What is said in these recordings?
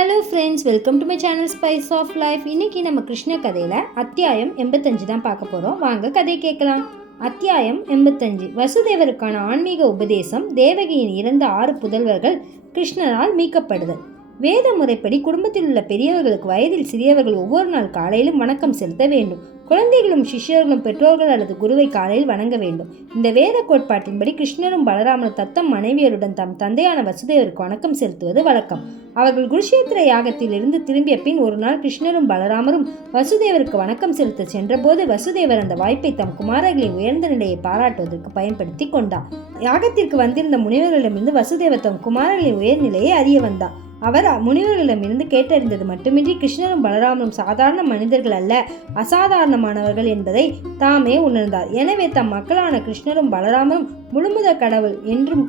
Hello friends welcome to my channel spice of life இன்னைக்கு நம்ம கிருஷ்ண கதையில் அத்தியாயம் எண்பத்தஞ்சு தான் பார்க்க போகிறோம் வாங்க கதை கேட்கலாம். அத்தியாயம் எண்பத்தஞ்சு. வசுதேவருக்கான ஆன்மீக உபதேசம் தேவகியின் இறந்த ஆறு புதல்வர்கள் கிருஷ்ணரால் மீட்கப்படுதல். வேத முறைப்படி குடும்பத்தில் உள்ள பெரியவர்களுக்கு வயதில் சிறியவர்கள் ஒவ்வொரு நாள் காலையிலும் வணக்கம் செலுத்த வேண்டும். குழந்தைகளும் சிஷ்யர்களும் பெற்றோர்கள் அல்லது குருவை காலையில் வணங்க வேண்டும். இந்த வேத கோட்பாட்டின்படி கிருஷ்ணரும் பலராமனும் தத்தம் மனைவியருடன் தம் தந்தையான வசுதேவருக்கு வணக்கம் செலுத்துவது வழக்கம். அவர்கள் குருஷேத்திர யாகத்தில் இருந்து திரும்பிய பின் ஒரு நாள் கிருஷ்ணரும் பலராமரும் வசுதேவருக்கு வணக்கம் செலுத்த சென்றபோது வசுதேவர் அந்த வாய்ப்பை தம் குமாரர்களின் உயர்ந்த நிலையை பாராட்டுவதற்கு பயன்படுத்தி கொண்டார். யாகத்திற்கு வந்திருந்த முனிவர்களிடமிருந்து வசுதேவர் தம் குமாரர்களின் உயர்நிலையை அறிய வந்தார். அவர் முனிவர்களிடமிருந்து கேட்டறிந்தது மட்டுமின்றி கிருஷ்ணரும் பலராமரும் சாதாரண மனிதர்கள் அல்ல அசாதாரணமானவர்கள் என்பதை தாமே உணர்ந்தார். எனவே தம் மக்களான கிருஷ்ணரும் பலராமரும் முழுமுத கடவுள் என்றும்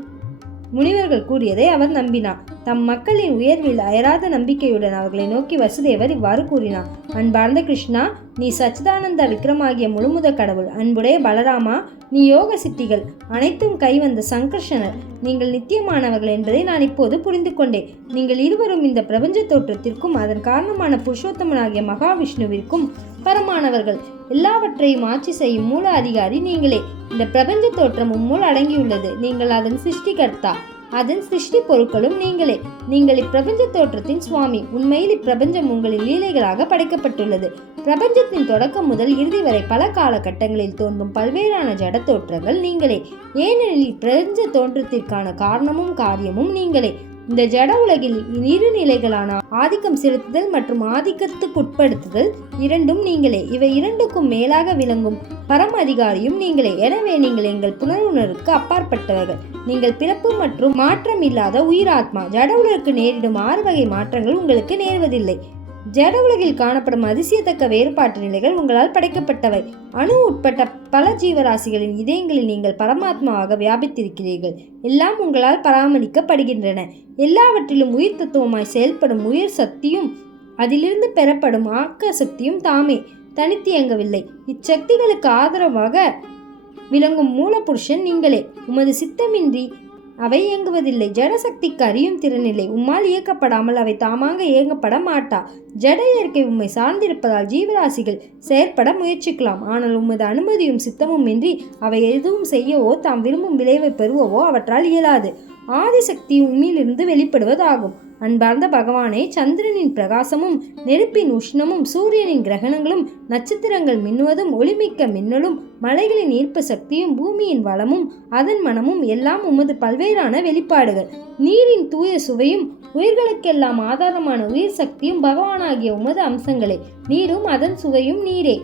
முனிவர்கள் கூறியதை அவர் நம்பினார். தம் மக்களின் உயர்வில் அயராத நம்பிக்கையுடன் அவர்களை நோக்கி வசுதேவர் இவ்வாறு கூறினார். அன்பார்ந்த கிருஷ்ணா நீ சச்சிதானந்த விக்ரமாகிய முழுமுத கடவுள் அன்புடைய பலராமா நீ யோக சித்திகள் அனைத்தும் கைவந்த சங்கர்ஷனர் நீங்கள் நித்தியமானவர்கள் என்பதை நான் இப்போது புரிந்து கொண்டேன். நீங்கள் இருவரும் இந்த பிரபஞ்ச தோற்றத்திற்கும் அதன் காரணமான புருஷோத்தமனாகிய மகாவிஷ்ணுவிற்கும் பரமானவர்கள். எல்லாவற்றையும் ஆட்சி செய்யும் மூல அதிகாரி நீங்களே. இந்த பிரபஞ்ச தோற்றம் உம்முள் அடங்கியுள்ளது. நீங்கள் அதன் சிருஷ்டிகர்த்தா. அதன் சிருஷ்டி பொருட்களும் நீங்களே. நீங்கள் இப்பிரபஞ்ச தோற்றத்தின் சுவாமி. உண்மையில் இப்பிரபஞ்சம் உங்களின் லீலைகளாக படைக்கப்பட்டுள்ளது. பிரபஞ்சத்தின் தொடக்கம் முதல் இறுதி வரை பல காலகட்டங்களில் தோன்றும் பல்வேறான ஜட தோற்றங்கள் நீங்களே. ஏனெனில் இப்பிரபஞ்ச தோற்றத்திற்கான காரணமும் காரியமும் நீங்களே. இந்த ஜட உலகில் இரு நிலைகளான ஆதிக்கம் செலுத்துதல் மற்றும் ஆதிக்கத்துக்குட்படுத்துதல் இரண்டும் நீங்களே. இவை இரண்டுக்கும் மேலாக விளங்கும் பரம அதிகாரியும் நீங்களே. எனவே நீங்கள் எங்கள் புனருணருக்கு அப்பாற்பட்டவர்கள். நீங்கள் பிறப்பு மற்றும் மாற்றம் இல்லாத உயிராத்மா. ஜட உலகிற்கு நேரிடும் ஆறு வகை மாற்றங்கள் உங்களுக்கு நேர்வதில்லை. ஜட உலகில் காணப்படும் அதிசயத்தக்க வேறுபாட்டு நிலைகள் உங்களால் படைக்கப்பட்டவை. அணு உட்பட்ட பல ஜீவராசிகளின் இதயங்களில் நீங்கள் பரமாத்மாவாக வியாபித்திருக்கிறீர்கள். எல்லாம் உங்களால் பராமரிக்கப்படுகின்றன. எல்லாவற்றிலும் உயிர் தத்துவமாய் செயல்படும் உயிர் சக்தியும் அதிலிருந்து பெறப்படும் ஆக்க சக்தியும் தாமே. தனித்து இயங்கவில்லை. இச்சக்திகளுக்கு ஆதரவாக விளங்கும் மூலபுருஷன் நீங்களே. உமது சித்தமின்றி அவை இயங்குவதில்லை. ஜடசக்திக்கு அறியும் திறனில்லை உம்மால் இயக்கப்படாமல் அவை தாமாக இயங்கப்பட மாட்டா. ஜட இயற்கை உம்மை சார்ந்திருப்பதால் ஜீவராசிகள் செயற்பட முயற்சிக்கலாம். ஆனால் உமது அனுமதியும் சித்தமும் இன்றி அவை எதுவும் செய்யவோ தாம் விரும்பும் விளைவை பெறுவவோ அவற்றால் இயலாது. ஆதிசக்தி உண்மையிலிருந்து வெளிப்படுவதாகும். அன்பார்ந்த பகவானே சந்திரனின் பிரகாசமும் நெருப்பின் உஷ்ணமும் சூரியனின் கிரகணங்களும் நட்சத்திரங்கள் மின்னுவதும் ஒளிமிக்க மின்னலும் மலைகளின் ஈர்ப்பு சக்தியும் பூமியின் வளமும் அதன் மனமும் எல்லாம் உமது பல்வேறான வெளிப்பாடுகள். நீரின் தூய சுவையும் உயிர்களுக்கெல்லாம் ஆதாரமான உயிர் சக்தியும் ஆகிய உமது அம்சங்களே. நீரும் அதன் சுவையும் நீரே.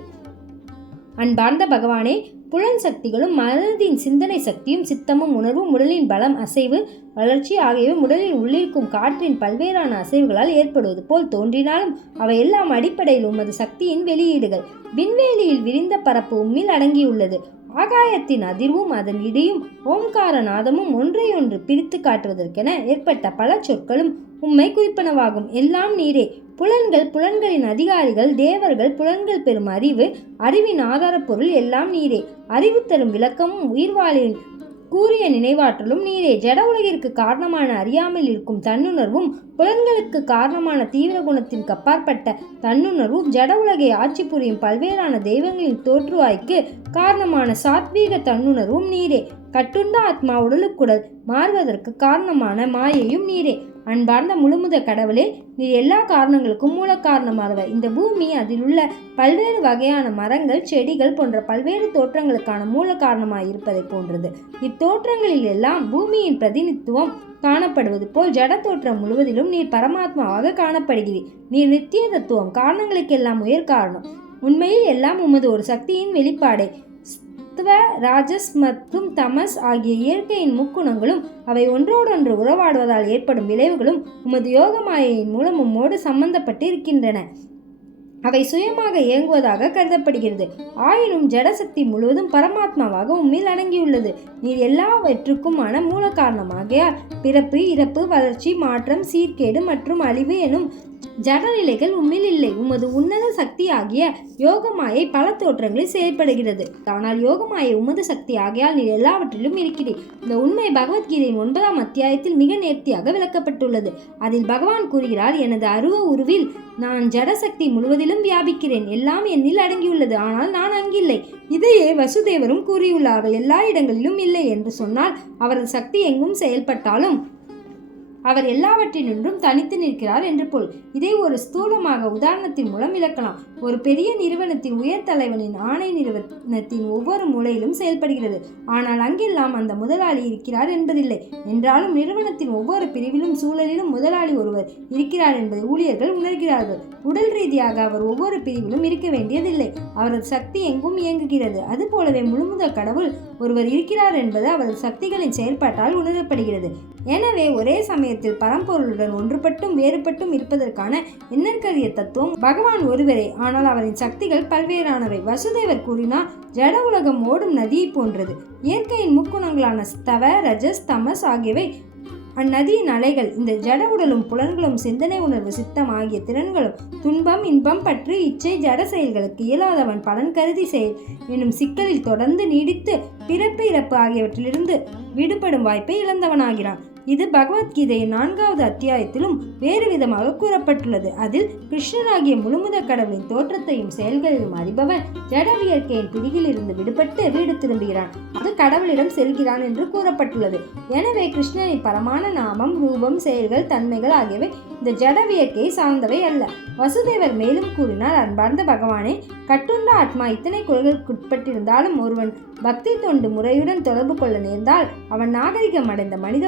அன்பார்ந்த பகவானே புலன் சக்திகளும் மனதின் சிந்தனை சக்தியும் சித்தமும் உணர்வும் உடலின் பலம் அசைவு வளர்ச்சி ஆகியவை உடலில் உள்ளிருக்கும் காற்றின் பல்வேறான அசைவுகளால் ஏற்படுவது போல் தோன்றினாலும் அவை எல்லாம் அடிப்படையில் உமது சக்தியின் வெளியீடுகள். விண்வெளியில் விரிந்த பரப்பு உம்மில் அடங்கியுள்ளது. ஆகாயத்தின் அதிர்வும் அதன் இடியும் ஓம்கார நாதமும் ஒன்றையொன்று பிரித்து காட்டுவதற்கென ஏற்பட்ட பல சொற்களும் உம்மை குறிப்பனவாகும். எல்லாம் நீரே. புலன்கள் புலன்களின் அதிகாரிகள் தேவர்கள் புலன்கள் பெறும் அறிவு அறிவின் ஆதாரப்பொருள் எல்லாம் நீரே. அறிவு தரும் விளக்கமும் உயிர்வாழின் கூறிய நினைவாற்றலும் நீரே. ஜட உலகிற்கு காரணமான அறியாமல் இருக்கும் தன்னுணர்வும் புலன்களுக்கு காரணமான தீவிர குணத்தின் கப்பாற்பட்ட தன்னுணர்வும் ஜட உலகை ஆட்சி புரியும் பல்வேறான தெய்வங்களின் தோற்றுவாய்க்கு காரணமான சாத்வீக தன்னுணர்வும் நீரே. கட்டுண்ட ஆத்மா உடலுக்குடல் மாறுவதற்கு காரணமான மாயையும் நீரே. அன்பார்ந்த முழுமுத கடவுளே நீர் எல்லா காரணங்களுக்கும் மூல காரணமானவர். இந்த பூமி அதில் உள்ள பல்வேறு வகையான மரங்கள் செடிகள் போன்ற பல்வேறு தோற்றங்களுக்கான மூல காரணமாக இருப்பதை போன்றது. இத்தோற்றங்களில் எல்லாம் பூமியின் பிரதிநித்துவம் காணப்படுவது போல் ஜட தோற்றம் முழுவதிலும் நீர் பரமாத்மாவாக காணப்படுகிறீர். நீர் நித்திய தத்துவம் காரணங்களுக்கெல்லாம் உயர் காரணம். உண்மையில் எல்லாம் உமது ஒரு சக்தியின் வெளிப்பாடே. சத்துவ ராஜஸ் மற்றும் தமஸ் ஆகிய இயற்கையின் முக்குணங்களும் அவை ஒன்றோடொன்று உறவாடுவதால் ஏற்படும் விளைவுகளும் உமது யோக மாயையின் மூலம் உம்மோடு சம்பந்தப்பட்டு இருக்கின்றன அவை சுயமாக இயங்குவதாக கருதப்படுகிறது. ஆயினும் ஜடசக்தி முழுவதும் பரமாத்மாவாக உம்மில் அடங்கியுள்ளது. நீர் எல்லாவற்றுக்குமான மூல காரணமாக பிறப்பு இறப்பு வளர்ச்சி மாற்றம் சீர்கேடு மற்றும் அழிவு எனும் ஜடநிலைகள் உம்மில் இல்லை. உமது உன்னத சக்தியாகிய யோகமாயை பல தோற்றங்களில் செயல்படுகிறது. ஆனால் யோகமாயை உமது சக்தி ஆகியால் நீ எல்லாவற்றிலும் இருக்கிறீர். இந்த உண்மை பகவத்கீதையின் ஒன்பதாம் அத்தியாயத்தில் மிக நேர்த்தியாக விளக்கப்பட்டுள்ளது. அதில் பகவான் கூறுகிறார் எனது அருவ உருவில் நான் ஜடசக்தி முழுவதிலும் வியாபிக்கிறேன். எல்லாம் என்னில் அடங்கியுள்ளது. ஆனால் நான் அங்கில்லை. இதையே வசுதேவரும் கூறியுள்ளார்கள். எல்லா இடங்களிலும் இல்லை. என்று சொன்னால் அவரது சக்தி எங்கும் செயல்பட்டாலும் அவர் எல்லாவற்றினின்றும் தனித்து நிற்கிறார் என்று பொருள். இதை ஒரு ஸ்தூலமாக உதாரணத்தின் மூலம் விளக்கலாம். ஒரு பெரிய நிறுவனத்தின் உயர் தலைவனின் ஆணை நிறுவனத்தின் ஒவ்வொரு மூலையிலும் செயல்படுகிறது. ஆனால் அங்கெல்லாம் அந்த முதலாளி இருக்கிறார் என்பதில்லை. என்றாலும் நிறுவனத்தின் ஒவ்வொரு பிரிவிலும் சூழலிலும் முதலாளி ஒருவர் இருக்கிறார் என்பதை ஊழியர்கள் உணர்கிறார்கள். உடல் ரீதியாக அவர் ஒவ்வொரு பிரிவிலும் இருக்க வேண்டியதில்லை. அவரது சக்தி எங்கும் இயங்குகிறது. அதுபோலவே முழுமுதல் கடவுள் ஒருவர் இருக்கிறார் என்பது அவரது சக்திகளின் செயல்பாட்டால் உணரப்படுகிறது. எனவே ஒரே சமயம் சமயத்தில் பரம்பொருளுடன் ஒன்றுபட்டும் வேறுபட்டும் இருப்பதற்கான எண்ணற்கரிய தத்துவம் பகவான் ஒருவரே. ஆனால் அவரின் சக்திகள் பல்வேறானவை. வசுதேவர் கூறினார் ஜட உலகம் ஓடும் நதியை போன்றது. இயற்கையின் முக்குணங்களான ஸ்தவ ரஜஸ் தமஸ் ஆகியவை அந்நதியின் அலைகள். இந்த ஜட உடலும் புலன்களும் சிந்தனை உணர்வு சித்தம் ஆகிய திறன்களும் துன்பம் இன்பம் பற்றி இச்சை ஜட செயல்களுக்கு இயலாதவன் பலன் கருதி செயல் எனும் சிக்கலில் தொடர்ந்து நீடித்து பிறப்பு இறப்பு ஆகியவற்றிலிருந்து விடுபடும் வாய்ப்பை இழந்தவனாகிறான். இது பகவத்கீதையின் நான்காவது அத்தியாயத்திலும் வேறு விதமாக கூறப்பட்டுள்ளது. அதில் கிருஷ்ணராகிய முழுமுத கடவுளின் தோற்றத்தையும் செயல்களையும் அறிபவன் ஜடவியற்கையின் பிடியிலிருந்து விடுபட்டு வீடு திரும்புகிறான். அது கடவுளிடம் செல்கிறான் என்று கூறப்பட்டுள்ளது. எனவே கிருஷ்ணனின் பரமான நாமம் ரூபம் செயல்கள் தன்மைகள் ஆகியவை இந்த ஜடவியற்கையை சார்ந்தவை அல்ல. வசுதேவர் மேலும் கூறினார் அன்பார்ந்த பகவானே கட்டுண்ட ஆத்மா இத்தனை குறைகளுக்குட்பட்டிருந்தாலும் ஒருவன் பக்தி தொண்டு முறையுடன் தொடர்பு கொள்ள நேர்ந்தால் அவன் நாகரிகம் அடைந்த மனித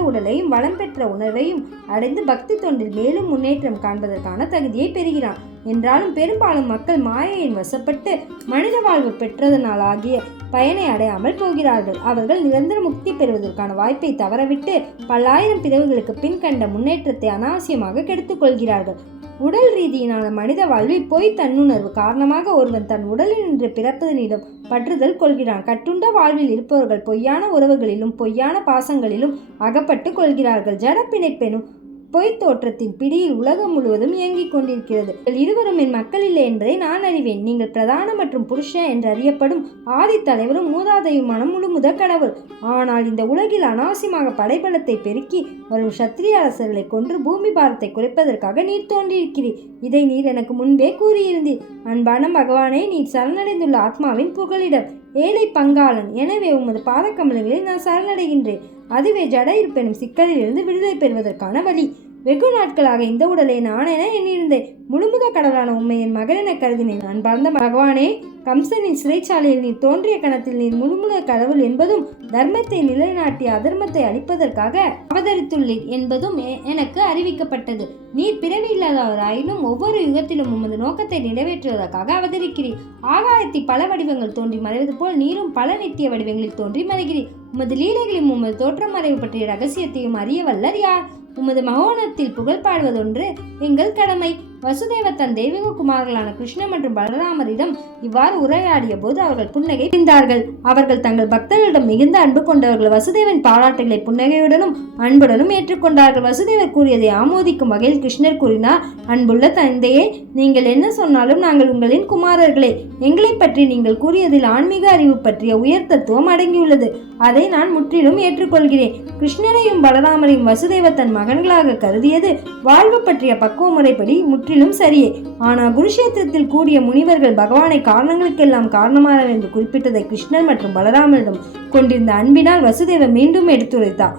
வளம் பெற்ற உணர்வையும் அடைந்து பக்தி தொண்டில் மேலும் முன்னேற்றம் காண்பதற்கான தகுதியை பெறுகிறான். என்றாலும் பெரும்பாலும் மக்கள் மாயையின் வசப்பட்டு மனித வாழ்வு பெற்றதனால் ஆகிய பயனை அடையாமல் போகிறார்கள். அவர்கள் நிரந்தர முக்தி பெறுவதற்கான வாய்ப்பை தவறவிட்டு பல்லாயிரம் பிறவுகளுக்கு பின் கண்ட முன்னேற்றத்தை அனாவசியமாக கெடுத்துக்கொள்கிறார்கள் உடல் ரீதியிலான மனித வாழ்வில் பொய் தன்னுணர்வு காரணமாக ஒருவன் தன் உடலில் நின்று பிறப்பதனிடம் பற்றுதல் கொள்கிறான். கட்டுண்ட வாழ்வில் இருப்பவர்கள் பொய்யான உறவுகளிலும் பொய்யான பாசங்களிலும் அகப்பட்டு கொள்கிறார்கள். ஜட பிணைப்பெனும் பொய் தோற்றத்தின் பிடியில் உலகம் முழுவதும் இயங்கிக் கொண்டிருக்கிறது. இருவரும் என் மக்கள் இல்லை என்பதை நான் அறிவேன். நீங்கள் பிரதான மற்றும் புருஷ என்று அறியப்படும் ஆதி தலைவரும் மூதாதையுமான முழுமுத கடவுள். ஆனால் இந்த உலகில் அனாவசியமாக படைபலத்தை பெருக்கி வரும் சத்திரிய அரசர்களை கொன்று பூமி பாரத்தை குறைப்பதற்காக நீர் தோன்றியிருக்கிறீர். இதை நீர் எனக்கு முன்பே கூறியிருந்தீர். அன்பான பகவானே நீர் சரணடைந்துள்ள ஆத்மாவின் புகலிடம். ஏழை பங்காளன் எனவே உமது பாதக்கமலங்களில் நான் சரணடைகின்றேன். அதுவே ஜட இருப்பெனும் சிக்கலிலிருந்து விடுதலை பெறுவதற்கான வழி. வெகு நாட்களாக இந்த உடலை நான் என எண்ணியிருந்தேன். முழுமுத கடலான உண்மை என் மகன் என கருதினேன். அன்பார்ந்த பகவானே கம்சனின் சிறைச்சாலையில் நீர் தோன்றிய கணத்தில் நீர் முழுமுத கடவுள் என்பதும் தர்மத்தை நிலைநாட்டி அதர்மத்தை அழிப்பதற்காக அவதரித்துள்ளீர் என்பதும் எனக்கு அறிவிக்கப்பட்டது. நீர் பிறவி இல்லாதவராயினும் ஒவ்வொரு யுகத்திலும் உமது நோக்கத்தை நிறைவேற்றுவதற்காக அவதரிக்கிறீர். ஆகாயத்தில் பல வடிவங்கள் தோன்றி மறைவது போல் நீரும் பல நித்திய வடிவங்களில் தோன்றி மறைகிறீர் உமது லீலைகளையும் உமது தோற்றமறைவு பற்றிய ரகசியத்தையும் அறிய வல்லர் யார்? உமது மகோனத்தில் புகழ் பாடுவதொன்று எங்கள் கடமை. வசுதேவ தன் தெய்வீக குமாரர்களான கிருஷ்ண மற்றும் பலராமரிடம் இவ்வாறு உரையாடிய போது அவர்கள் புன்னகை புரிந்தார்கள். அவர்கள் தங்கள் பக்தர்களிடம் மிகுந்த அன்பு கொண்டவர்கள் வசுதேவன் பாராட்டுகளை புன்னகையுடனும் அன்புடனும் ஏற்றுக்கொண்டார்கள். வசுதேவர் கூறியதை ஆமோதிக்கும் வகையில் கிருஷ்ணர் கூறினார் அன்புள்ள தந்தையே நீங்கள் என்ன சொன்னாலும் நாங்கள் உங்களின் குமாரர்களே. எங்களை பற்றி நீங்கள் கூறியதில் ஆன்மீக அறிவு பற்றிய உயர் தத்துவம் அடங்கியுள்ளது. அதை நான் முற்றிலும் ஏற்றுக்கொள்கிறேன். கிருஷ்ணரையும் பலராமரையும் வசுதேவ தன் மகன்களாக கருதியது. வாழ்வு பற்றிய பக்குவ முறைப்படி முற்றிலும் சரியே. ஆனால் குருஷேத்திரத்தில் கூடிய முனிவர்கள் பகவானை காரணங்களுக்கெல்லாம் காரணமானவர் என்று குறிப்பிட்டதை கிருஷ்ணர் மற்றும் பலராமனிடம் கொண்டிருந்த அன்பினால் வசுதேவர் மீண்டும் எடுத்துரைத்தார்.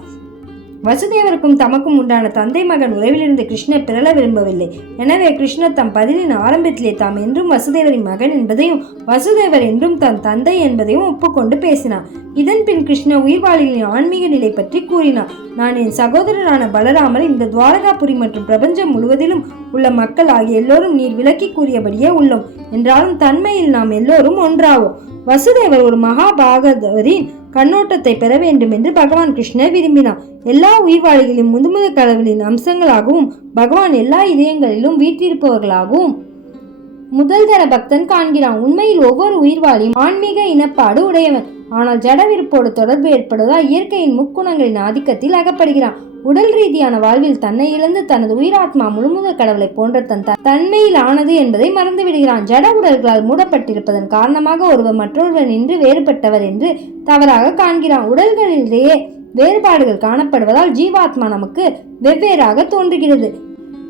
வசுதேவருக்கும் தமக்கும் உண்டான தந்தை மகன் உறவிலிருந்து கிருஷ்ணர் பிறள விரும்பவில்லை. எனவே கிருஷ்ணர் தம் பதிலின் ஆரம்பத்திலே தாம் என்றும் வசுதேவரின் மகன் என்பதையும் வசுதேவர் என்றும் தன் தந்தை என்பதையும் ஒப்புக்கொண்டு பேசினார். இதன் பின் கிருஷ்ண உயிர்வாளிகளின் ஆன்மீக நிலை பற்றி கூறினார். நான் என் சகோதரரான பலராமர் இந்த துவாரகாபுரி மற்றும் பிரபஞ்சம் முழுவதிலும் உள்ள மக்கள் ஆகிய எல்லோரும் நீர் விளக்கி கூறியபடியே உள்ளோம். என்றாலும் தன்மையில் நாம் எல்லோரும் ஒன்றாவோம். வசுதேவர் ஒரு மகாபாகவரின் கண்ணோட்டத்தை பெற வேண்டும் என்று பகவான் கிருஷ்ணர் விரும்பினார். எல்லா உயிர்வாளிகளின் முதுமுக கடவுளின் அம்சங்களாகவும் பகவான் எல்லா இதயங்களிலும் வீற்றிருப்பவர்களாகவும் முதல் தர பக்தன் காண்கிறான். உண்மையில் ஒவ்வொரு உயிர்வாளியும் ஆன்மீக இனப்பாடு உடையவன். ஆனால் ஜடவிருப்போடு தொடர்பு ஏற்படுவதால் இயற்கையின் முக்குணங்களின் ஆதிக்கத்தில் அகப்படுகிறான். உடல் ரீதியான வாழ்வில் தன்னை இழந்து தனது உயிராத்மா முழுமுக கடவுளை போன்ற தன் தன்மையில் ஆனது என்பதை மறந்து விடுகிறான். ஜட உடல்களால் மூடப்பட்டிருப்பதன் காரணமாக ஒருவர் மற்றொருவர் நின்று வேறுபட்டவர் என்று தவறாக காண்கிறான். உடல்களிலேயே வேறுபாடுகள் காணப்படுவதால் ஜீவாத்மா நமக்கு வெவ்வேறாக தோன்றுகிறது.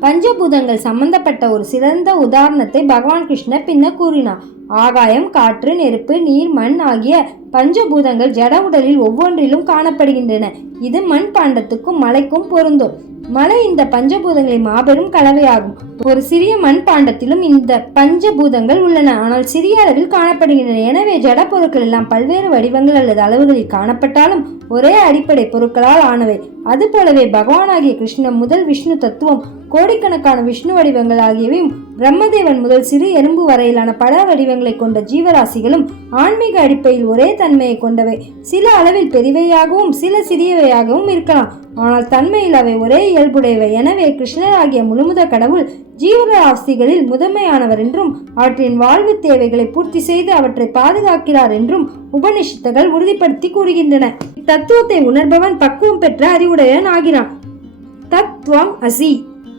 பஞ்சபூதங்கள் சம்பந்தப்பட்ட ஒரு சிறந்த உதாரணத்தை பகவான் கிருஷ்ணர் பின்னர் கூறினார். ஆகாயம் காற்று நெருப்பு நீர் மண் ஆகிய பஞ்சபூதங்கள் ஜட உடலில் ஒவ்வொன்றிலும் காணப்படுகின்றன. இது மண் பாண்டத்துக்கும் மலைக்கும் பொருந்தும். மலை இந்த பஞ்சபூதங்களின் மாபெரும் கலவையாகும். ஒரு சிறிய மண் பாண்டத்திலும் இந்த பஞ்சபூதங்கள் உள்ளன. ஆனால் சிறிய அளவில் காணப்படுகின்றன. எனவே ஜட பொருட்கள் எல்லாம் பல்வேறு வடிவங்கள் அல்லது அளவுகளில் காணப்பட்டாலும் ஒரே அடிப்படை பொருட்களால் ஆனவை. அதுபோலவே பகவானாகிய கிருஷ்ணன் முதல் விஷ்ணு தத்துவம் கோடிக்கணக்கான விஷ்ணு வடிவங்கள் ஆகியவையும் பிரம்மதேவன் முதல் சிறு எறும்பு வரையிலான பல வடிவங்கள் கொண்ட ஜீவராசிகளும் ஆன்மீக அடிப்படையில் ஒரே தன்மையை கொண்டவை. சில அளவில் பெரியவையாகவும் சில சிறியவையாகவும் இருக்கலாம். ஆனால் தன்மையில் அவை ஒரே இயல்புடையவை. எனவே கிருஷ்ணர் ஆகிய முழுமுத கடவுள் ஜீவராசிகளில் முதன்மையானவர் என்றும் அவற்றின் வாழ்வு தேவைகளை பூர்த்தி செய்து அவற்றை பாதுகாக்கிறார் என்றும் உபனிஷத்துகள் உறுதிப்படுத்தி கூறுகின்றன. இத்தத்துவத்தை உணர்பவன் பக்குவம் பெற்ற அறிவுடையவன் ஆகிறான். தத்துவம் அசி.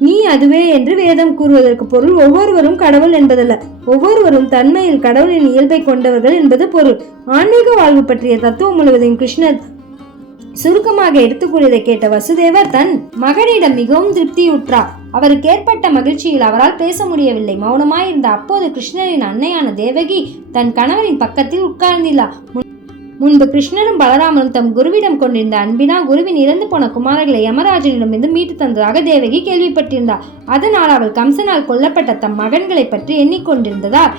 நீ அதுவே என்று வேதம் கூறுவதற்கு பொருள் ஒவ்வொருவரும் கடவுள் என்பதல்ல. ஒவ்வொருவரும் தன்மையில் கடவுளின் இயல்பை கொண்டவர்கள் என்பது பொருள். ஆன்மீக வாழ்வு பற்றிய தத்துவம் முழுவதையும் கிருஷ்ணர் சுருக்கமாக எடுத்துக் கூறியதை கேட்ட வசுதேவர் தன் மகனிடம் மிகவும் திருப்தியுற்றார். அவருக்கு ஏற்பட்ட மகிழ்ச்சியில் அவரால் பேச முடியவில்லை. மௌனமாயிருந்த அப்போது கிருஷ்ணரின் அன்னையான தேவகி தன் கணவரின் பக்கத்தில் உட்கார்ந்திருந்தார் முன்- முன்பு கிருஷ்ணரும் பலராமனும் தம் குருவிடம் கொண்டிருந்த அன்பினா குருவின் இறந்து போன குமாரர்களை யமராஜனிடமிருந்து மீட்டு தந்ததாக தேவகி கேள்விப்பட்டிருந்தார். அதனால் அவள் கம்சனால் கொல்லப்பட்ட தம் மகன்களை பற்றி எண்ணிக்கொண்டிருந்ததால்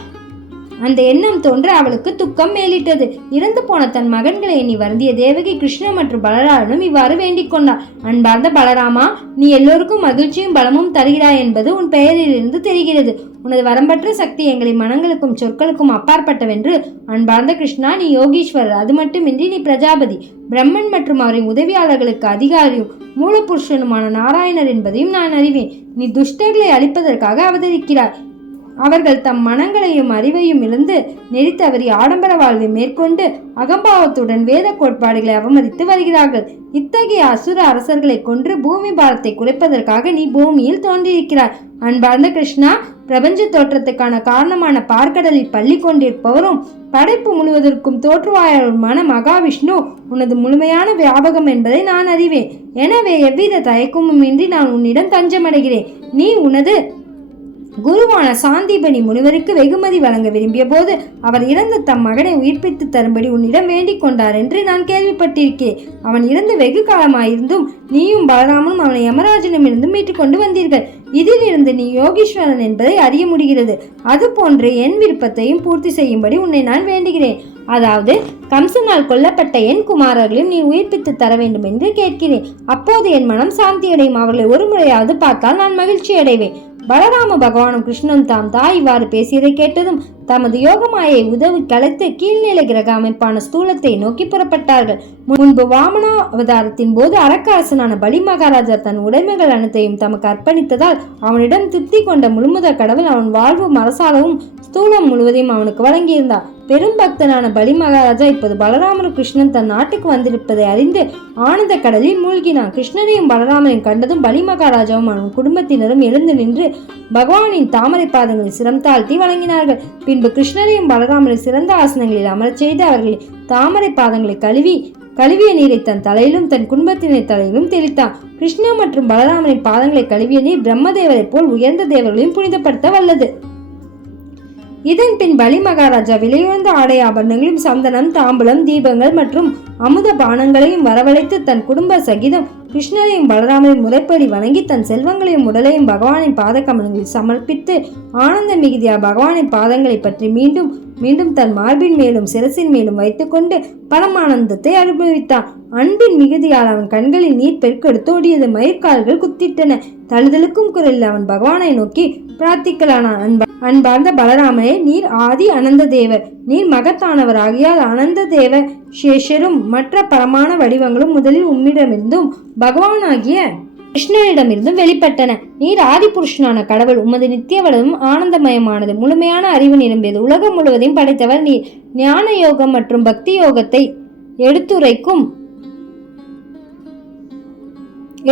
அந்த எண்ணம் தோன்ற அவளுக்கு துக்கம் மேலிட்டது. இறந்து போன தன் மகன்களை எண்ணி வருந்திய தேவகி கிருஷ்ண மற்றும் பலராமனும் இவ்வாறு வேண்டிக் கொண்டார் அன்பார்ந்த பலராமா நீ எல்லோருக்கும் மகிழ்ச்சியும் பலமும் தருகிறாய் என்பது உன் பெயரிலிருந்து தெரிகிறது. உனது வரம்பற்ற சக்தி எங்களின் மனங்களுக்கும் சொற்களுக்கும் அப்பாற்பட்டவென்று அன்பார்ந்த கிருஷ்ணா நீ யோகீஸ்வரர் அது மட்டுமின்றி நீ பிரஜாபதி பிரம்மன் மற்றும் அவரின் உதவியாளர்களுக்கு அதிகாரியும் மூலபுருஷனுமான நாராயணர் என்பதையும் நான் அறிவேன். நீ துஷ்டர்களை அழிப்பதற்காக அவதரிக்கிறாய். அவர்கள் தம் மனங்களையும் அறிவையும் இழந்து நெறி தவறி ஆடம்பர வாழ்வை மேற்கொண்டு அகம்பாவத்துடன் வேத கோட்பாடுகளை அவமதித்து வருகிறார்கள். இத்தகைய அசுர அரசர்களை கொன்று பூமி பாரத்தை குறைப்பதற்காக நீ பூமியில் தோன்றியிருக்கிறாய். அன்பார்ந்த கிருஷ்ணா பிரபஞ்ச தோற்றத்துக்கான காரணமான பார்க்கடலில் பள்ளி கொண்டிருப்பவரும் படைப்பு முழுவதற்கும் தோற்றுவாயருமான மகாவிஷ்ணு உனது முழுமையான வியாபகம் என்பதை நான் அறிவேன். எனவே எவ்வித தயக்கமும் இன்றி நான் உன்னிடம் தஞ்சமடைகிறேன். நீ உனது குருவான சாந்திபனி முனிவருக்கு வெகுமதி வழங்க விரும்பிய போது அவர் இறந்த தம் மகனை உயிர்ப்பித்து தரும்படி உன்னிடம் வேண்டிக் கொண்டார் என்று நான் கேள்விப்பட்டிருக்கேன். அவன் இறந்து வெகு காலமாயிருந்தும் நீயும் பலராமனும் அவனை யமராஜனிடமிருந்து மீட்டுக் கொண்டு வந்தீர்கள். இதிலிருந்து நீ யோகீஸ்வரன் என்பதை அறிய முடிகிறது. அதுபோன்று என் விருப்பத்தையும் பூர்த்தி செய்யும்படி உன்னை நான் வேண்டுகிறேன். அதாவது கம்சனால் கொல்லப்பட்ட என் குமாரர்களையும் நீ உயிர்ப்பித்து தர வேண்டும் என்று கேட்கிறேன். அப்போது என் மனம் சாந்தியடையும். அவர்களை ஒரு முறையாவது பார்த்தால் நான் மகிழ்ச்சி அடைவேன் பலராம பகவானும் கிருஷ்ணன் தாம் தாய் இவ்வாறு பேசியதை கேட்டதும் தமது யோகமாயை உதவி கலைத்து கீழ்நிலை கிரக அமைப்பான ஸ்தூலத்தை நோக்கி புறப்பட்டார்கள். முன்பு வாமனா அவதாரத்தின் போது அரக்கரசனான பலி மகாராஜா தன் உடைமைகள் அனைத்தையும் தமக்கு அர்ப்பணித்ததால் அவனிடம் திருப்தி கொண்ட முழுமுத கடவுள் அவன் வாழ்வு மரசாலவும் ஸ்தூலம் முழுவதையும் அவனுக்கு வழங்கியிருந்தார். பெரும் பக்தனான பலி மகாராஜா இப்போது பலராமர் கிருஷ்ணன் தன் நாட்டுக்கு வந்திருப்பதை அறிந்து ஆனந்த கடலில் மூழ்கினான். கிருஷ்ணனையும் பலராமரையும் கண்டதும் பலி மகாராஜாவும் அவன் குடும்பத்தினரும் எழுந்து நின்று பகவானின் தாமரை பாதங்களை சிரம் தாழ்த்தி வழங்கினார்கள் பின்பு கிருஷ்ணரையும் பலராமரையும் சிறந்த ஆசனங்களில் அமரச் செய்து அவர்களை தாமரை பாதங்களை கழுவி கழுவிய நீரை தன் தலையிலும் தன் குடும்பத்தினை தலையிலும் தெளித்தான். கிருஷ்ணா மற்றும் பலராமரின் பாதங்களை கழுவிய நீர் பிரம்மதேவரை போல் உயர்ந்த தேவர்களையும் புனிதப்படுத்த வல்லது. இதன் பின் பலி மகாராஜா விலையுயர்ந்த ஆடை ஆபரணங்களும் சந்தனம் தாம்பலம் தீபங்கள் மற்றும் அமுத பானங்களையும் வரவழைத்து தன் குடும்ப சகிதம் கிருஷ்ணரையும் பலராமரையும் முறைப்படி வணங்கி தன் செல்வங்களையும் உடலையும் பகவானின் பாத கமலங்களில் சமர்ப்பித்து ஆனந்த மிகுதியா பகவானின் பாதங்களை பற்றி மீண்டும் மீண்டும் தன் மார்பின் மேலும் சிரசின் மேலும் வைத்துக்கொண்டு பரமானந்தத்தை அனுபவித்தான் அன்பின் மிகுதியால் அவன் கண்களில் நீர் பெருக்கெடுத்து ஓடியது மயிர்கால்கள் குத்திட்டன. தழுதலுக்கும் குரலில் அவன் பகவானை நோக்கி பிரார்த்திக்கலானான் அன்ப அன்பார்ந்த பலராமனே நீர் ஆதி அனந்த தேவர். நீர் மகத்தானவர் ஆகியால் அனந்த தேவ சேஷரும் மற்ற பரமான வடிவங்களும் முதலில் உம்மிடமிருந்தும் பகவானாகிய கிருஷ்ணனிடமிருந்தும் வெளிப்பட்டன. நீர் ஆதிபுருஷனான கடவுள் உமது நித்தியவளமும் ஆனந்தமயமானது முழுமையான அறிவு நிரம்பியது. உலகம் முழுவதையும் படைத்தவர் நீர். ஞான யோகம் மற்றும் பக்தி யோகத்தை எடுத்துரைக்கும்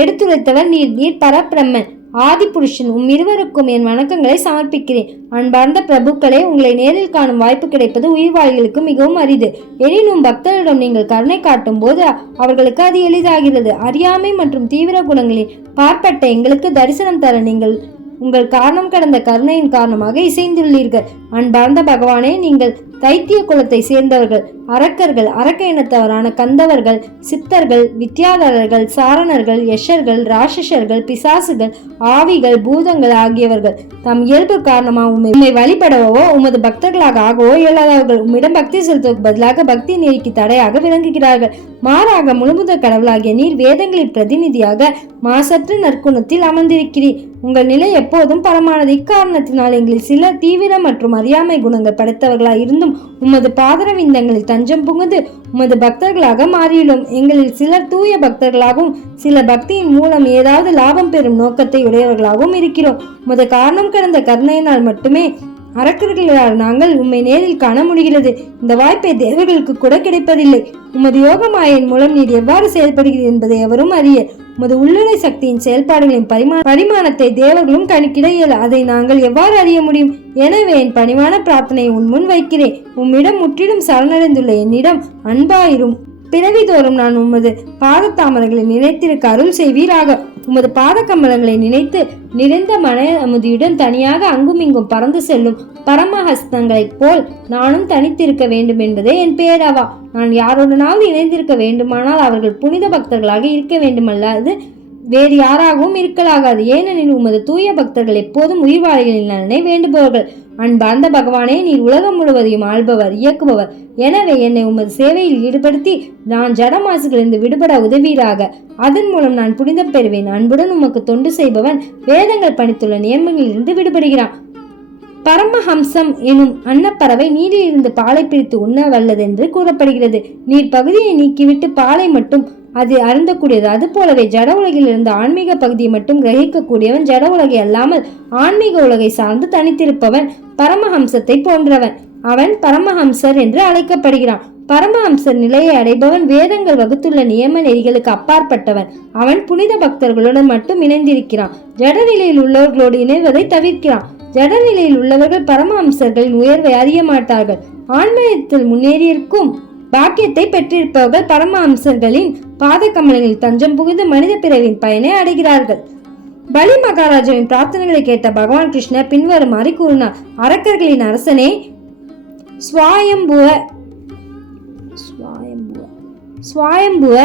எடுத்துரைத்தவர் நீர். நீர் பரபிரம்மன். ஆதிபுருஷன் உம் இருவருக்கும் என் வணக்கங்களை சமர்ப்பிக்கிறேன். அன்பார்ந்த பிரபுக்களே உங்களை நேரில் காணும் வாய்ப்பு கிடைப்பது உயிர்வாளிகளுக்கு மிகவும் அரிது. எனினும் பக்தர்களிடம் நீங்கள் கருணை காட்டும் போது அவர்களுக்கு அது எளிதாகிறது. அறியாமை மற்றும் தீவிர குணங்களில் பார்ப்பட்ட எங்களுக்கு தரிசனம் தர நீங்கள் உங்கள் காரணம் கடந்த கருணையின் காரணமாக இசைந்துள்ளீர்கள். அன்பார்ந்த பகவானே நீங்கள் தைத்திய குலத்தை சேர்ந்தவர்கள் அரக்கர்கள் அரக்க இனத்தவரான கந்தவர்கள் சித்தர்கள் வித்யாதரர்கள் சாரணர்கள் யஷர்கள் ராட்சசர்கள் பிசாசுகள் ஆவிகள் பூதங்கள் ஆகியவர்கள். தம் இயல்பு காரணமாக உண்மை உண்மை வழிபடவோ உமது பக்தர்களாக ஆகவோ இயலாதவர்கள் உம்மிடம் பக்தி செலுத்துவதற்கு பதிலாக பக்தி நீரிக்கு தடையாக விளங்குகிறார்கள். மாறாக முழுமுதல் கடவுளாகிய நீர் வேதங்களின் பிரதிநிதியாக மாசற்று நற்குணத்தில் அமர்ந்திருக்கிறீர். உங்கள் நிலை எப்போதும் பரமானது இக்காரணத்தினால் எங்களில் சில தீவிர மற்றும் அறியாமை குணங்கள் படைத்தவர்களாய் இருந்தும் உமது பாதரவிந்தங்களில் தஞ்சம் புகுந்து உமது பக்தர்களாக மாறியுள்ளோம். எங்களில் சிலர் தூய பக்தர்களாகவும் சில பக்தியின் மூலம் ஏதாவது லாபம் பெறும் நோக்கத்தை உடையவர்களாகவும் இருக்கிறோம். உமது காரணம் கடந்த கருணையினால் மட்டுமே அரக்கர்களால் நாங்கள் உம்மை நேரில் காண முடிகிறது. இந்த வாய்ப்பை தேவர்களுக்கு கூட கிடைப்பதில்லை. உமது யோகமாயின் மூலம் நீர் எவ்வாறு செயல்படுகிறது என்பதை எவரும் அறிய உமது உள்ளுறை சக்தியின் செயல்பாடுகளின் பரிமா பரிமாணத்தை தேவர்களும் கணக்கிட இயல அதை நாங்கள் எவ்வாறு அறிய முடியும்? எனவே என் பணிவான பிரார்த்தனையை உன் முன் வைக்கிறேன். உம்மிடம் முற்றிலும் சரணடைந்துள்ள என்னிடம் அன்பாயிரும். பிறவிதோறும் நான் உமது பாதத்தாமரைகளை நினைத்திருக்க அருள் செய்வீராக. உமது பாத கமலங்களை நினைத்து நிறைந்த மன அமுதியுடன் தனியாக அங்குமிங்கும் பறந்து செல்லும் பரமஹஸ்தங்களைப் போல் நானும் தனித்திருக்க வேண்டும் என்பதே என் பேராவா. நான் யாருடனாவது இணைந்திருக்க வேண்டுமானால் அவர்கள் புனித பக்தர்களாக இருக்க வேண்டுமல்லாது. வேறு யாராகவும் இருக்கலாகாது. ஏனெனில் உமது தூய பக்தர்கள் எப்போதும் உயிர்வாளிகளின் நலனை வேண்டுபவர்கள். அன்பார்ந்த பகவானே நீர் உலகம் முழுவதையும் ஆள்பவர் இயக்குபவர். எனவே என்னை உமது சேவையில் ஈடுபடுத்தி நான் ஜடமாசுகளிலிருந்து விடுபட உதவியாக அதன் மூலம் நான் புனிதம் பெறுவேன். அன்புடன் உமக்கு தொண்டு செய்பவன் வேதங்கள் பணித்துள்ள நியமங்களிலிருந்து விடுபடுகிறான். பரமஹம்சம் எனும் அன்னப்பறவை நீரில் இருந்து பாலை பிரித்து உண்ண வல்லதென்று கூறப்படுகிறது. நீர் பகுதியை நீக்கிவிட்டு பாலை மட்டும் அது அருந்தக்கூடியது. அது போலவே ஜட உலகில் இருந்து ஆன்மீக பகுதியை மட்டும் கிரகிக்கக்கூடியவன் ஜட உலகை அல்லாமல் ஆன்மீக உலகை சார்ந்து தனித்திருப்பவன் பரமஹம்சத்தை போன்றவன். அவன் பரமஹம்சர் என்று அழைக்கப்படுகிறான். பரமஹம்சர் நிலையை அடைபவன் வேதங்கள் வகுத்துள்ள நியம நெறிகளுக்கு அப்பாற்பட்டவன். அவன் புனித பக்தர்களுடன் மட்டும் இணைந்திருக்கிறான். ஜட நிலையில் உள்ளவர்களோடு இணைவதை தவிர்க்கிறான். ஜட நிலையில் உள்ளவர்கள் பரமஹம்சர்களின் உயர்வை அறிய மாட்டார்கள். ஆன்மீகத்தில் முன்னேறியிருக்கும் பாக்கியத்தை பெற்றிருப்பவர்கள் பரமஹம்சர்களின் பாத கமலங்களில் தஞ்சம் புகுந்து மனித பிறவின் பயனை அடைகிறார்கள். பலி மகாராஜாவின் பிரார்த்தனைகளை கேட்ட பகவான் கிருஷ்ணர் பின்வருமாறு கூறினார். அரக்கர்களின் அரசனே சுவாயம்புவ சுவாயம்புவ சுவாயம்புவ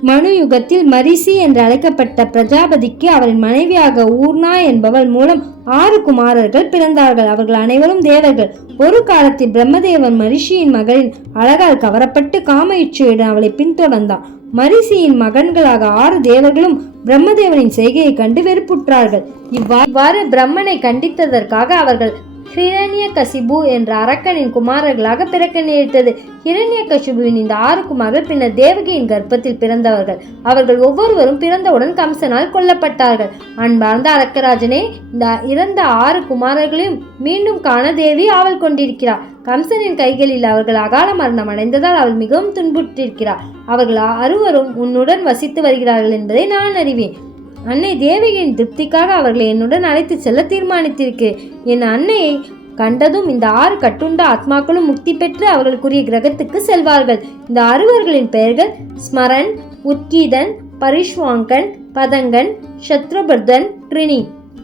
மனு யுகத்தில் மரிசி என்று அழைக்கப்பட்ட பிரஜாபதிக்கு அவரின் மனைவியாக ஊர்னா என்பவள் மூலம் ஆறு குமாரர்கள் பிறந்தார்கள். அவர்கள் அனைவரும் தேவர்கள். ஒரு காலத்தில் பிரம்மதேவன் மரிஷியின் மகளின் அழகால் கவரப்பட்டு காம இச்சையுடன் அவளை பின்தொடர்ந்தான். மரிசியின் மகன்களாக ஆறு தேவர்களும் பிரம்மதேவனின் செய்கையை கண்டு வெறுப்புற்றார்கள். இவ்வாறு பிரம்மனை கண்டித்ததற்காக அவர்கள் ஹிரண்ய கசிபு என்ற அரக்கனின் குமாரர்களாக பிறக்க நேரிட்டது ஹிரண்ய கசிபுவின் இந்த ஆறு குமாரர்கள் பின்னர் தேவகியின் கர்ப்பத்தில் பிறந்தவர்கள். அவர்கள் ஒவ்வொருவரும் பிறந்தவுடன் கம்சனால் கொல்லப்பட்டார்கள். அன்பார்ந்த அரக்கராஜனே இந்த இறந்த ஆறு குமாரர்களையும் மீண்டும் காண தேவி ஆவல் கொண்டிருக்கிறார். கம்சனின் கைகளில் அவர்கள் அகால மரணம் அடைந்ததால் அவள் மிகவும் துன்புற்றிருக்கிறார். அவர்கள் அறுவரும் உன்னுடன் வசித்து வருகிறார்கள் என்பதை நான் அறிவேன் அன்னை தேவியின் திருப்திக்காக அவர்களை என்னுடன் அழைத்து செல்ல தீர்மானித்திருக்கு. என் அன்னையை கண்டதும் இந்த ஆறு கட்டுண்ட ஆத்மாக்களும் முக்தி பெற்று அவர்களுக்குரிய கிரகத்துக்கு செல்வார்கள். இந்த அறுவர்களின் பெயர்கள் ஸ்மரன் உத்கீதன் பரிஷ்வாங்கன் பதங்கன் சத்ருபர்தன் ட்ரினி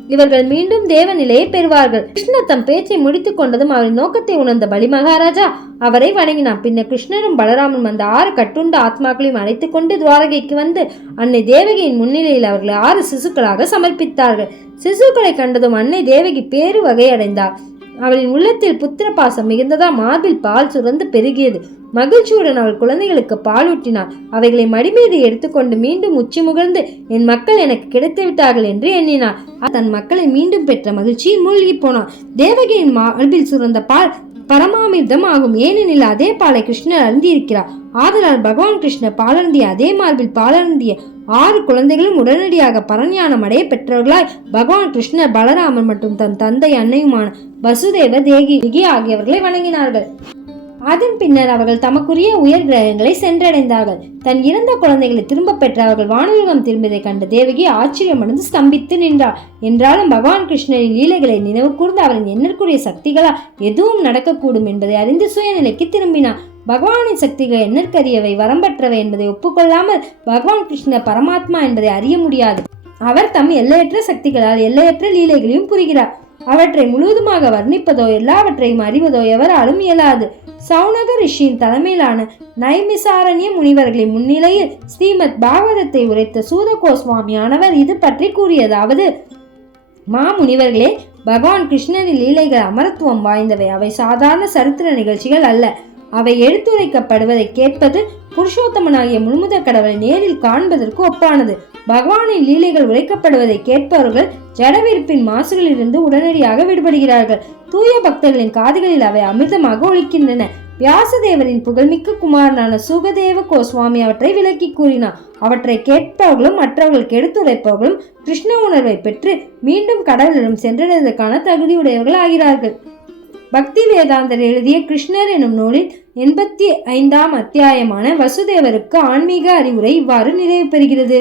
இவர்கள் மீண்டும் தேவநிலையை பெறுவார்கள். கிருஷ்ணர் தம் பேச்சை முடித்துக் கொண்டதும் அவரின் நோக்கத்தை உணர்ந்த பலி மகாராஜா அவரை வணங்கினான் பின்னர் கிருஷ்ணரும் பலராமனும் அந்த ஆறு கட்டுண்ட ஆத்மாக்களையும் அழைத்துக் கொண்டு துவாரகைக்கு வந்து அன்னை தேவகியின் முன்னிலையில் அவர்களை ஆறு சிசுக்களாக சமர்ப்பித்தார்கள். சிசுக்களை கண்டதும் அன்னை தேவகி பேரு வகையடைந்தார். அவளின் உள்ளத்தில் புத்திர பாசம் மிகுந்ததா மார்பில் பால் சுரந்து பெருகியது. மகிழ்ச்சியுடன் அவள் குழந்தைகளுக்கு பாலூட்டினாள் அவைகளை மடிமீது எடுத்துக்கொண்டு மீண்டும் உச்சி முகர்ந்து என் மக்கள் எனக்கு கிடைத்து விட்டார்கள் என்று எண்ணினாள். தன் மக்களை மீண்டும் பெற்ற மகிழ்ச்சியில் மூழ்கி போனாள். தேவகியின் மார்பில் சுரந்த பால் பரமாமிர்தம் ஆகும் ஏனெனில் அதே பாலை கிருஷ்ணர் அருந்தியிருக்கிறார். ஆதலால் பகவான் கிருஷ்ணர் பாலருந்திய அதே மார்பில் பாலருந்திய ஆறு குழந்தைகளும் உடனடியாக பரஞானம் அடைய பெற்றவர்களாய் பகவான் கிருஷ்ணர் பலராமன் மற்றும் தன் தந்தை அன்னையுமான வசுதேவ தேகி ஆகியவர்களை வணங்கினார்கள். அதன் பின்னர் அவர்கள் தமக்குரிய உயர் கிரகங்களை சென்றடைந்தார்கள். தன் இறந்த குழந்தைகளை திரும்ப பெற்ற அவர்கள் வானுலகம் திரும்பியதைக் கண்ட தேவகி ஆச்சரியமடைந்து ஸ்தம்பித்து நின்றார் என்றாலும் பகவான் கிருஷ்ணரின் லீலைகளை நினைவு கூர்ந்து அவரின் எண்ணற்குரிய சக்திகளால் எதுவும் நடக்கக்கூடும் என்பதை அறிந்து சுயநிலைக்கு திரும்பினார் பகவானின் சக்திகள் எண்ணற்கரியவை வரம்பற்றவை என்பதை ஒப்புக்கொள்ளாமல் பகவான் கிருஷ்ண பரமாத்மா என்பதை அறிய முடியாது. அவர் தம் எல்லையற்ற சக்திகளால் எல்லையற்ற லீலைகளையும் புரிகிறார். அவற்றை முழுவதுமாக வர்ணிப்பதோ எல்லாவற்றையும் அறிவதோ எவராலும் இயலாது. சௌனக ரிஷியின் தலைமையிலான நைமிசாரண்ய முனிவர்களின் முன்னிலையில் ஸ்ரீமத் பாகவதத்தை உரைத்த சூத கோஸ்வாமியானவர் இது பற்றி கூறியதாவது மாமுனிவர்களே பகவான் கிருஷ்ணனின் லீலைகள் அமரத்துவம் வாய்ந்தவை. அவை சாதாரண சரித்திர நிகழ்ச்சிகள் அல்ல. அவை எடுத்துரைக்கப்படுவதை கேட்பது புருஷோத்தமனாகிய முழுமுத கடவுளை நேரில் காண்பதற்கு ஒப்பானது. பகவானின் லீலைகள் உரைக்கப்படுவதை கேட்பவர்கள் ஜடவிருப்பின் மாசுகளிலிருந்து உடனடியாக விடுபடுகிறார்கள். தூய பக்தர்களின் காதுகளில் அவை அமிர்தமாக ஒழிக்கின்றன வியாசதேவரின் புகழ்மிக்க குமாரனான சுகதேவ கோஸ்வாமி அவற்றை விளக்கி கூறினார். அவற்றை கேட்பவர்களும் மற்றவர்கள் கெடுத்துரைப்பவர்களும் கிருஷ்ண உணர்வை பெற்று மீண்டும் கடவுளிடம் சென்றடைவதற்கான தகுதியுடையவர்கள் ஆகிறார்கள். பக்தி வேதாந்தர் எழுதிய கிருஷ்ணர் எனும் நூலில் எண்பத்தி ஐந்தாம் அத்தியாயமான வசுதேவருக்கு ஆன்மீக அறிவுரை இவ்வாறு நிறைவு பெறுகிறது.